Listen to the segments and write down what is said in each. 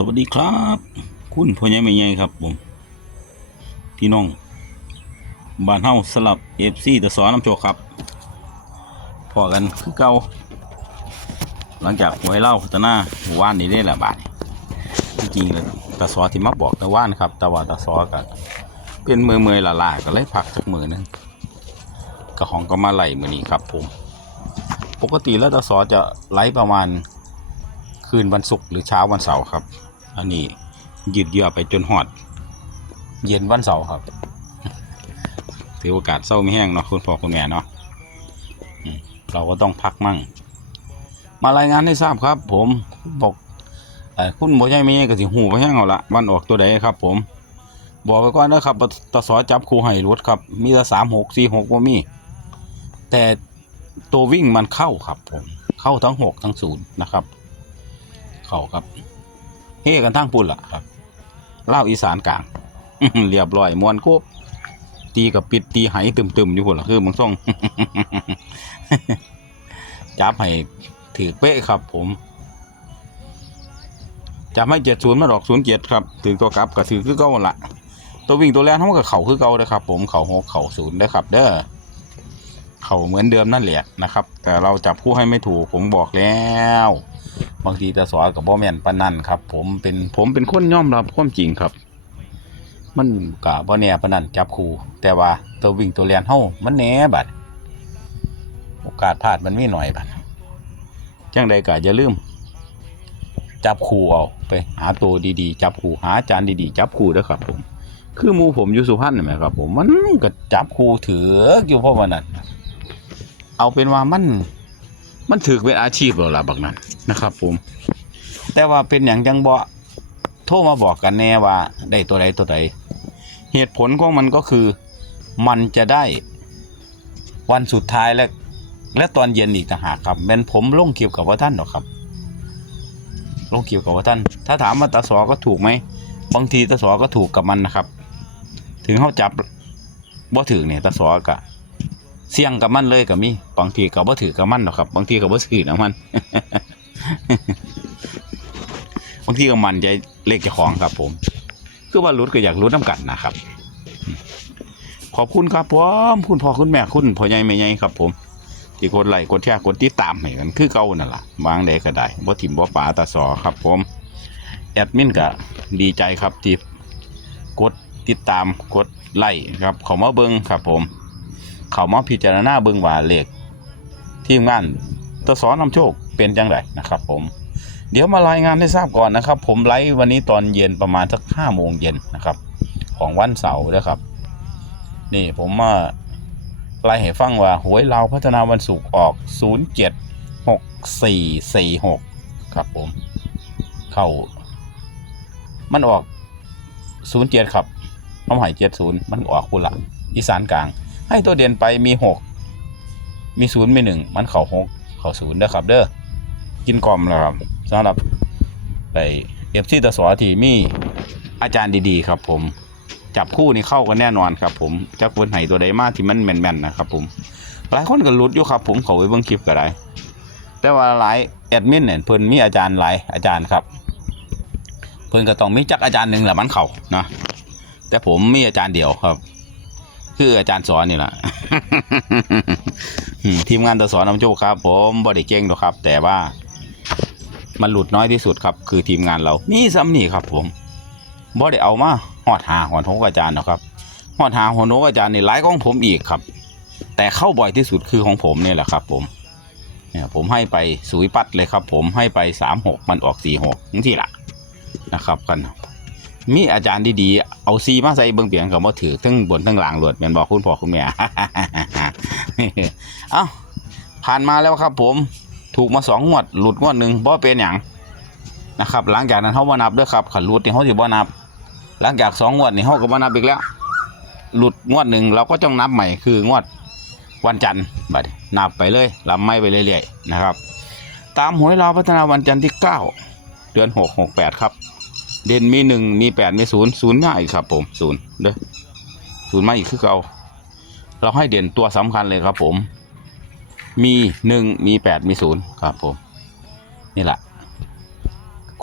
สวัสดีครับ คุณพ่อใหญ่แม่ใหญ่ครับผมพี่น้องบ้านเฮาสลับเอฟซีตะสอน้ำโชคครับพอกันคือเก่าหลังจากหวยเล่าพัฒนาว่านนี่ได้ละบาทที่จริงแล้วตะสอที่มาบอกตะว่านครับต่ว่าตะสอกันเป็นมือมือละลาก็เลยพักสักมือหนึงกระหองก็มาไหลมือนี้ครับผม ปกติแล้วตะสอจะไล่ประมาณคืนวันศุกร์หรือเช้าวันเสาร์ครับ อันนี้ยืดเยื้อไปจนหอด เย็นวันเสาร์ครับถือโอกาสเศร้าไม่แห้งเนาะคุณพ่อคุณแม่เนาะอืมเราก็ต้องพักมั่ง มารายงานให้ทราบครับ ผมบอกเอ่อคุณบ่ใช่ไม่ใช่ก็สิหูไปแห้งเอาละวันออกตัวใดครับ ผม บอกไปก่อนนะครับตสอจับครูให้รถครับ มีแต่สามหกสี่หกว่ามี แต่ตัววิ่งมันเข้าครับ ผม เข้าทั้งหกทั้งศูนย์นะครับ เขาครับ เฮกันทั้งปุ่นล่ะครับเล่าอีสานกลางเรียบร้อยมวนโคบตีกับปิดตีไหตึมๆอยู่พุ่นล่ะคือมึงส่งจับให้ถือเป๊ะครับ ผมจับให้เจ็ดศูนย์มาดอกศูนย์เจ็ดครับถือตัวกลับก็ถือคือเก่าหั่นละตัววิ่งตัวแรกเขากับเขาคือเก่าเลยครับ ผมเขาหกเขาศูนย์ได้ครับ เด้อเขาเหมือนเดิมนั่นแหละนะครับ แต่เราจับคู่ให้ไม่ถูกผมบอกแล้ว บางทีตาสอกับบ่แม่นปานนั่นครับ ผมเป็นผมเป็นคนยอมรับความจริงครับ มันกะบ่แน่ปานนั่นจับคู่แต่ว่าตัววิ่งตัวเรียนเฮามันแหน่บัดโอกาสพลาดมันมีหน่อยบัดจังใดก็อย่าลืม จับคู่เอาไป หาตัวดีๆ จับคู่หาอาจารย์ดีๆ จับคู่เด้อครับ ผม คือหมูผมอยู่สุพรรณนี่แหมครับ ผมมันก็จับคู่ถืออยู่เพราะว่านั้นเอาเป็นว่ามัน มันถือเป็นอาชีพแล้วล่ะบักนั้นนะครับ ผม แต่ว่าเป็นอย่างจังบ่โทรมาบอกกันแน่ว่า ได้ตัวใดตัวใดเหตุผลของมันก็คือ มันจะได้วันสุดท้ายและและตอนเย็นอีกต่างหากครับแม่นผมลงเกี่ยวกับว่าท่านหรอกครับลงเกี่ยวกับว่าท่าน ถ้าถามว่าตาสอก็ถูกไหมบางทีตาสอก็ถูกกับมันนะครับ ถึงเขาจับบ่ถือเนี่ยตาสอกะ เสี่ยงกับมันเลยก็มีบางทีก็บ่ถือกับมันหรอกครับบางทีก็บ่ถือนะมันบางทีก็มันใจเลขเจ้าของครับ ผม คือว่ารุดก็อยากรุดน้ำกันนะครับ ขอบคุณครับผมคุณพ่อคุณแม่คุณพ่อใหญ่แม่ใหญ่ครับ ผมที่กดไลค์กดแชร์กดติดตามให้กันคือเก่านั่นล่ะวางใดก็ได้บ่ถิ่มบ่ป๋าตาสอครับ ผมแอดมินก็ดีใจครับที่กดติดตามกดไลค์ครับขามาเบิ่งครับ ผม เขามาพิจารณาเบิ่งว่าเลขทีมงานตสอนำโชคเป็นจังไรนะครับ ผม เดี๋ยวมารายงานให้ทราบก่อนนะครับ ผมไลฟ์วันนี้ตอนเย็นประมาณสักห้าโมงเย็นนะครับ ของวันเสาร์นะครับ นี่ผมมาไล่ให้ฟังว่าหวยเราวพัฒนาวันศุกร์ออก 076446 ครับผม เข้า มันออก 07 ครับน้ำหาย70 มันออกคุณละอีสานกลาง ให้ตัวเด่นไปมี6มี0มี1มันเข่า6เข่า0เด้อครับ เด้อกินกล่อมแล้วครับสำหรับไปเอฟซีตะสอที่มีอาจารย์ดีๆ ครับผมจับคู่นี่เข้ากันแน่นอนครับผมจักเพิ่นไห้ตัวใดมากที่มันแม่นๆนะครับผมหลายคนก็หลุดอยู่ครับ ผมเขาไปเบิ่งคลิปก็ได้แต่ว่าหลายแอดมินเนี่ยเพิ่นมีอาจารย์หลายอาจารย์ครับ เพิ่นก็ต้องมีจักอาจารย์หนึ่งแหละมันเขานะแต่ผมมีอาจารย์เดียวครับ คืออาจารย์สอนนี่แหละทีมงานตะสอนน้ำโจกครับ ผมบอดี้เก่งหรอกครับ แต่ว่า มันหลุดน้อยที่สุดครับ คือทีมงานเรา นี่ซ้ำนี่ครับ ผมบ่ได้เอามาหอดหาหอนหกอาจารย์นะครับหอดหาหอนหกอาจารย์นี่หลายของผมอีกครับ แต่เข้าบ่อยที่สุดคือของผมเนี่ยแหละครับ ผมเนี่ยผมให้ไปสุยปัดเลยครับ ผมให้ไปสามหกมันออกสี่หกนี่ที่ละนะครับกัน มีอาจารย์ดีๆ เอาซีมาใส่เบิ่งเปียงกับว่าถือทั้งบนทั้งหลังหลวดแม่นบอกคุณพ่อคุณแม่ เอ้าผ่านมาแล้วครับผม ถูกมาสองงวด หลุดงวดหนึ่งบ่เป็นอย่างนะครับ หลังจากนั้นเขาบ่นับด้วยครับขันหลุดนี่เขาสิบ่นับ หลังจากสองงวดนี่เขาก็บ่นับอีกแล้ว หลุดงวดหนึ่งเราก็ต้องนับใหม่คืองวดวันจันทร์บัดนับไปเลยลำไม่ไปเรื่อยๆนะครับ ตามหวยเราวพัฒนาวันจันทร์ที่เก้าเดือนหกหกแปดครับ เด่นมีหนึ่งมีแปดมีศูนย์ศูนย์มาอีกครับ ผมศูนย์เด้อศูนย์มาอีกคือเก่าเราให้เด่นตัวสำคัญเลยครับ ผม มีหนึ่งมีแปดมีศูนย์ครับ ผม นี่แหละ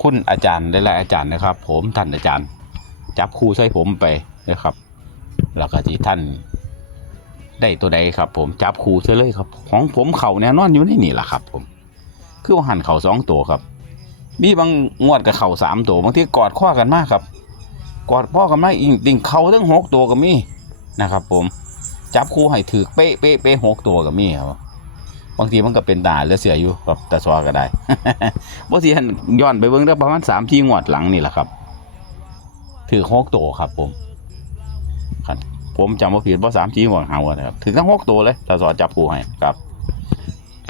คุณอาจารย์ได้หลายอาจารย์นะครับ ผมท่านอาจารย์ จับคู่ใส่ผมไปนะครับ แล้วก็ที่ท่าน ได้ตัวใดครับ ผมจับคู่ใส่เลยครับ ของผมเข่าแน่นอนอยู่ในนี่แหละครับ ผม คือหันเข่าสองตัวครับ มีบางงวดกับเข่าสามตัวบางทีกอดข้อกันมากครับ กอดพ่อกันมากอีกติงเข่าทั้งหกตัวก็มีนะครับ ผมจับคู่ให้ถือเป๊ะเป๊ะเป๊ะหกตัวก็มีครับบางทีมันก็เป็นตาเหลือเสียอยู่กับตาซอก็ได้บางทีท่านย้อนไปเบิ่งได้ประมาณสามที่งวดหลังนี่แหละครับ ถือหกตัวครับ ผมครับผมจำว่าผิดว่าสามทีงวดหาวนะครับถือทั้งหกตัวเลยตาซอจับคู่ให้ครับ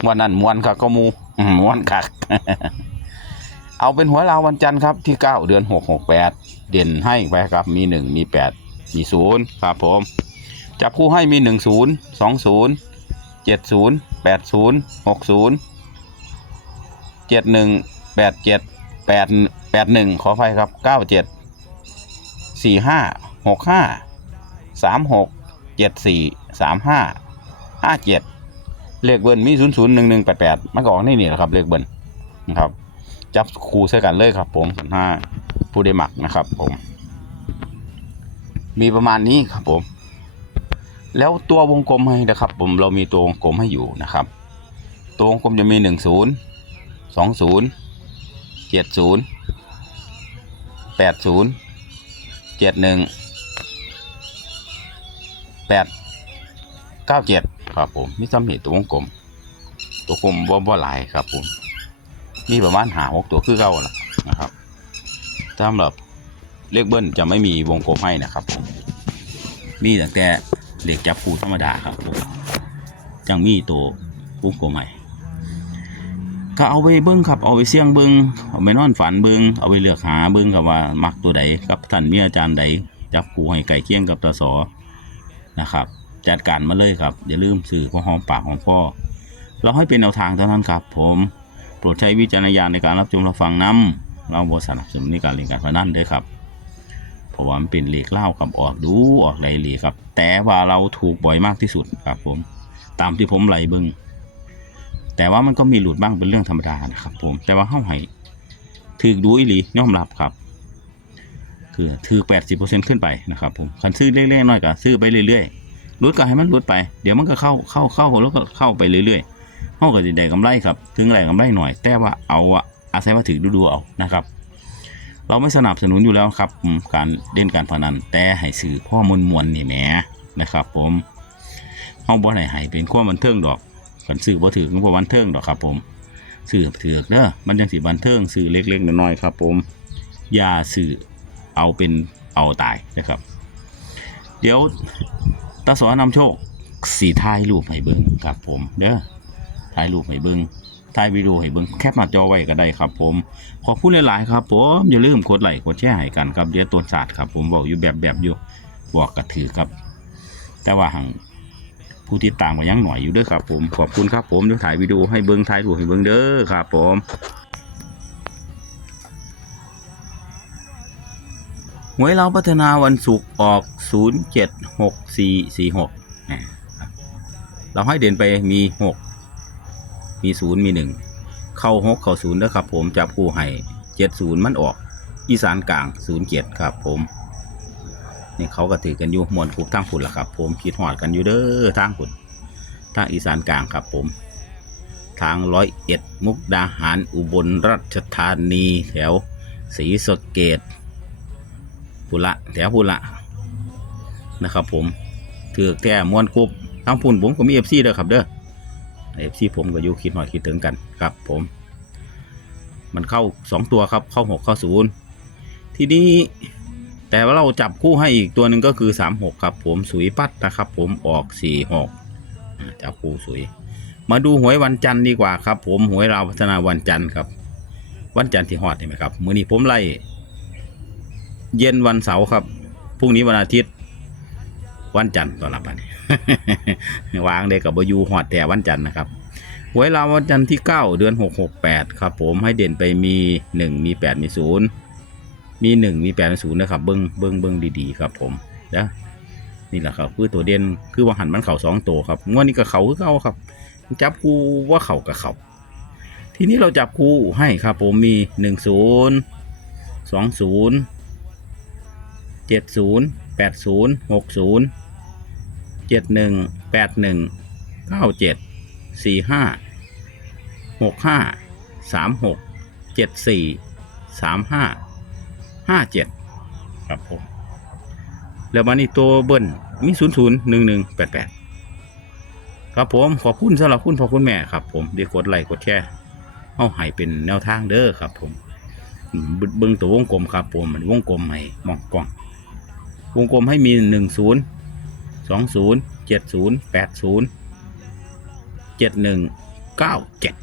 วันนั้นมวนคักก็มูมมวนคัก เอาเป็นหัวเราววันจันทร์ครับที่เก้าเดือนหกหกแปดเด่นให้ไปครับมีหนึ่งมีแปดมีศูนย์ครับผม จับคู่ให้มีหนึ่งศูนย์สองศูนย์เจ็ดศูนย์แปดศูนย์หกศูนย์เจ็ดหนึ่งแปดเจ็ดแปดแปดหนึ่งขออภัยครับเก้าเจ็ดสี่ห้าหกห้าสามหกเจ็ดสี่สามห้าห้าเจ็ดเลขเบิ้ลมีศูนย์ศูนย์หนึ่งหนึ่งแปดแปดมันก็ออกนี่นี่แหละครับเลขเบิ้ลนะครับ จับคู่ใส่กันเลยครับ ผมส่วนห้าผู้ได้หมักนะครับ ผม มีประมาณนี้ครับผม แล้วตัววงกลมให้นะครับ ผมเรามีตัววงกลมให้อยู่นะครับ ตัววงกลมจะมีหนึ่งศูนย์สองศูนย์เจ็ดศูนย์แปดศูนย์เจ็ดหนึ่งแปดเก้าเจ็ดครับผมมีสำเหตุตัววงกลม ตัวกลมบ่บ่หลายครับผม มีประมาณหาหกตัวคือเก่าละนะครับสำหรับเลขเบิ้ลจะไม่มีวงกลมให้นะครับผมมีแต่แต่เลขจับคูธรรมดาครับผมจังมีตัววงกลมให้ก็เอาไปเบิ้งครับ เอาไปเสี่ยงเบิ้งเอาไปนอนฝันเบิ้งเอาไปเลือกหาเบิ้งครับว่ามักตัวใดกับท่านมีอาจารย์ใดจับคูให้ไก่เคียงกับตสอนะครับจัดการมาเลยครับ อย่าลืมสื่อของหอมปากของพ่อเราให้เป็นแนวทางเท่านั้นครับผม ปรดใช้วิจารณญาณในการรับชมรับฟังน้ำเราบสนับสนุนในการเล่นการพนันด้วยครับเพราะว่ามันเป็นเหล็กเล่ากับออกดูออกไรเหล็กครับ แต่ว่าเราถูกบ่อยมากที่สุดครับผม ตามที่ผมไหลเบิ้งแต่ว่ามันก็มีหลุดบ้างเป็นเรื่องธรรมดานะครับ ผม แต่ว่าเข้าให้ถือดูอีหลียอมรับครับ คือถือแปดสิบเปอร์เซ็นต์ขึ้นไปนะครับ ผมคันซื้อเล็กๆน้อยก็ซื้อไปเรื่อยๆลดก็ให้มันลดไป เดี๋ยวมันก็เข้าเข้าเข้าแล้วก็เข้าไปเรื่อยๆ เขาก็จะได้กำไรครับ ถึงไรกำไรหน่อย แต่ว่าเอาอะอาศัยมาถือดูๆเอานะครับ เราไม่สนับสนุนอยู่แล้วครับ การเล่นการพนันแต่ให้สื่อข้อมูลมวลนี่แหมนะครับ ผมห้องบ่ไหนให้เป็นข้อบันเทิงดอกกันสื่อบ่ถือบ่บันเทิงดอกครับ ผมสื่อถือกเด้อมันยังสิบันเทิงสื่อเล็กๆน้อยๆครับ ผมอย่าสื่อเอาเป็นเอาตายนะครับ เดี๋ยวตาสอนำโชคสีท้ายรูปให้เบิ่งครับ ผมเด้อ ถ่ายรูปให้เบิ้งถ่ายวิดีโอให้เบิ้งแคปหน้าจอไว้ก็ได้ครับ ผมขอบคุณหลายๆครับผมอย่าลืมกดไลค์กดแชร์ให้กันครับเดี๋ยวตัวศาสตร์ครับ ผมบอกอยู่แบบแบบอยู่บอกกระถือครับ แต่ว่าหังผู้ที่ตามก็ยังหน่อยอยู่เด้อครับ ผมขอบคุณครับผมเดี๋ยวถ่ายวิดีโอให้เบิ้งถ่ายรูปให้เบิ้งเด้อครับผมหวยเราพัฒนาวันศุกร์ออก 076446อ่าครับเราให้เด่นไปมี 6 มี0มี1เข้า6เข้า0แล้วครับผมจับคู่ให้70มันออก อีสานกลาง07ครับผมนี่เขาก็ถือกันอยู่มวนคุกทางฝุ่นละครับ ผมคิดหอดกันอยู่เด้อทางฝุ่นทางอีสานกลางครับผม ทางร้อยเอ็ดมุกดาหารอุบลราชธานีแถวศรีสะเกดพุละแถวพุละนะครับผมถือแท้มวนคุบทางฝุ่นผมก็มีเอฟซีเด้อครับเด้อ เอฟซีผมก็อยู่คิดหน่อดคิดถึงกันครับ ผม มันเข้าสองตัวครับ เข้าหกเข้าศูนย์ทีนี้แต่ว่าเราจับคู่ให้อีกตัวหนึ่งก็คือ36ครับ ผมสุยปัดนะครับ ผมออก46อ่าจับคู่สุย มาดูหวยวันจันทร์ดีกว่าครับ ผมหวยเราพัฒนาวันจันทร์ครับ วันจันทร์ที่ฮอดเห็นไหมครับมื้อนี้ผมไล่เย็นวันเสาร์ครับพรุ่งนี้วันอาทิตย์ วันจันทร์ตอนรับอันนี้ วางเด็กกับบอยูฮอดแต่วันจันทร์นะครับหวยเราวันจันทร์ที่ 9 เดือน 668 ครับผมให้เด่นไปมี 1 มี 8 มี 0 มีหนึ่งมีแปดมีศูนย์นะครับเบิ้งเบิ้งเบิ้งดีๆ ครับผมนะนี่แหละครับคือตัวเด่นคือว่าหันมันเข่าสองตัวครับงวดนี้กับเขาคือเขาครับ จับคู่ว่าเข่ากับเขาทีนี้เราจับคู่ให้ครับผมมีหนึ่งศูนย์สองศูนย์ เจ็ดหนึ่งแปดหนึ่งเก้าเจ็ดสี่ห้าหกห้าสามหกเจ็ดสี่สามห้าห้าเจ็ดครับผมแล้ววันนี้ตัวเบิ้ลมีศูนย์ศูนย์หนึ่งหนึ่งแปดแปดครับผมขอบคุณสำหรับคุณพ่อคุณแม่ครับ ผมเดี๋ยวกดไลค์กดแชร์เอาให้เป็นแนวทางเด้อครับ ผมเบิ้งตัววงกลมครับผมมันวงกลมให้มองกล้องวงกลมให้มีหนึ่งศูนย์ สองศูนย์เจ็ดศูนย์แปดศูนย์เจ็ดหนึ่งเก้าเจ็ด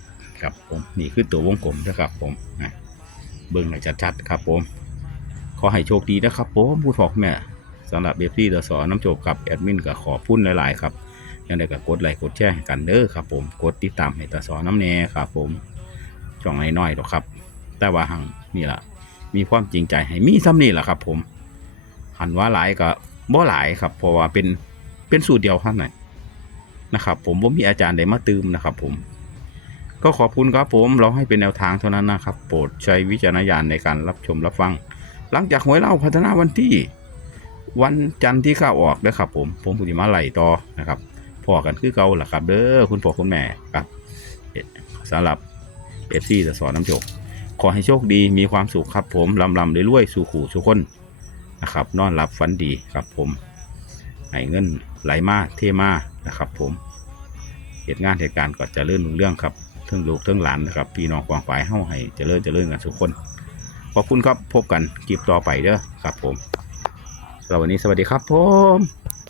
ครับผมนี่คือตัววงกลมนะครับผมอะเบิ้งให้ชัดๆครับผม ขอให้โชคดีนะครับผมผู้ถอกแม่สำหรับเบบี้ตัวสอนน้ำโจกกับแอดมินก็ขอพุ่นหลายๆครับยังได้ก็กดไลค์กดแชร์ให้กันเด้อครับผมกดติดตามให้ตาสอนน้ำแน่ครับผมช่องน้อยๆหรอกครับ แต่ว่าหังนี่ละมีความจริงใจให้มีซ้ำนี่แหละครับ ผมหันว่าหลายก็บ่หลายครับเพราะว่าเป็น เป็นสูตรเดียวเท่านั้นนะครับ ผมผมมีอาจารย์ได้มาตืมนะครับ ผม ก็ขอบคุณครับผมเราให้เป็นแนวทางเท่านั้นนะครับ โปรดใช้วิจารณญาณในการรับชมรับฟัง หลังจากหวยเล่าพัฒนาวันที่ วันจันทร์ที่ข้าออกนะครับ ผม ผมพุทธิมาไหลต่อนะครับพอกันคือเก่าแหละครับ เด้อคุณพ่อคุณแม่ครับสำหรับเอฟซีจะสอนน้ำโจกขอให้โชคดีมีความสุขครับผมลำลำรวยๆสู่ขู่สู่คนนะครับ นอนหลับฝันดีครับผม ให้เงินไหลมาเทมานะครับ ผมเหตุงานเหตุการณ์ก็จะเลื่อนรุ่งเรื่องครับเทั้งลูกเทั้งหลานนะครับพี่น้องกวงฝ่ายเฮาให้จะเจริญเจริญกันทุกคนขอบคุณครับพบกันคลิปต่อไปเด้อครับ ผมสำหรับวันนี้สวัสดีครับผม